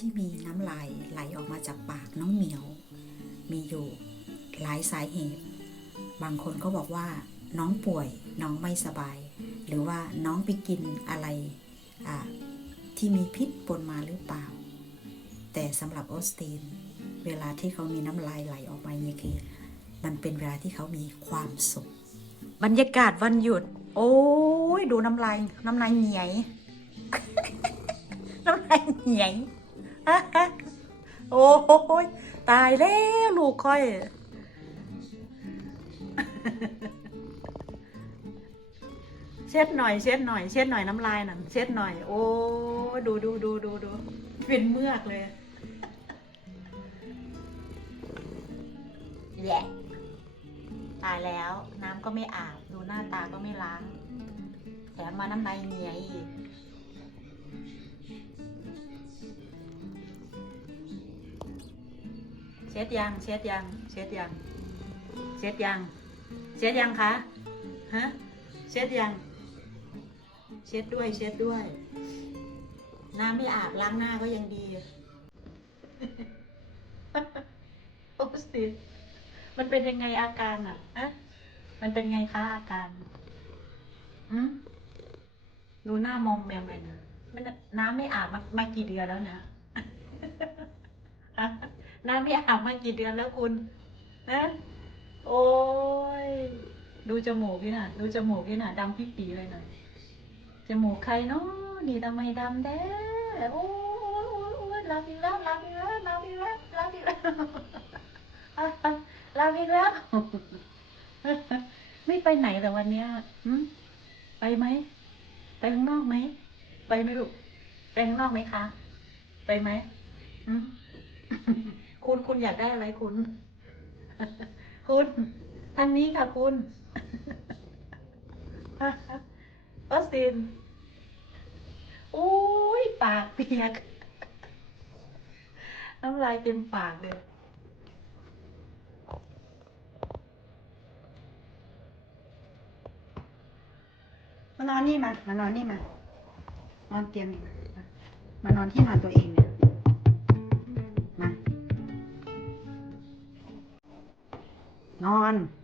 ที่มีน้ำลายไหลออกมาจากปากน้องเหมียว มีอยู่หลายสาเหตุ บางคนก็บอกว่า น้องป่วยน้องไม่สบาย หรือว่าน้องไปกินอะไรที่มีพิษปนมาหรือเปล่า แต่สำหรับออสตินเวลาที่เขามีน้ำลายไหลออกมาอย่างนี้คือมันเป็นเวลาที่เขามีความสุข บรรยากาศวันหยุด โอ้ยดูน้ำลายน้ำลายเหนียน้ำลายเหนีย โอ้ยตายแล้วลูกค่อย เช็ดหน่อยเช็ดหน่อยเช็ดหน่อยน้ำลายหน่อยเช็ดหน่อย โอ้ดูดูดูดูดูเป็นเมือกเลยแย่ตายแล้วน้ำก็ไม่อาบ ดูหน้าตาก็ไม่ล้าง แถมมาน้ำลายเหนียอีก เช็ดยัง เช็ดยัง เช็ดยัง เช็ดยัง เช็ดยังคะ ฮะ เช็ดยัง เช็ดด้วย เช็ดด้วย น้ำไม่อาบล้างหน้าก็ยังดีโอ้สิมันเป็นยังไงอาการอะอะมันเป็นไงคะอาการอืมดูหน้ามอมแมมเลยนะมันน้ำไม่อาบมามากี่เดือนแล้วนะฮะ น้ำไม่อาบมากี่เดือนแล้วคุณนะโอ้ย ดูจมูกพี่น่ะดูจมูกพี่น่ะดำพี่ปีเลยน่ะจมูกใครเนาะนี่ทำไมดำแด้โอ้ยโอ้ยโอ้ยรับอีกแล้วรับอีกแล้วรับอีกแล้วรับอีกแล้วอะลาบอีกแล้ว ไม่ไปไหนแต่วันเนี้ยไปไหมไปข้างนอกไหมไปไหมลูกไปข้างนอกไหมคะ ไปไหมหืม คุณคุณอยากได้อะไรคุณ คุณทางนี้ค่ะคุณออสตินโอ้ยปากเปียก น้ำลายเต็มปากเลยมานอนนี่มามานอนนี่มานอนเตียงมามานอนที่นอนตัวเองเนี่ย มานอน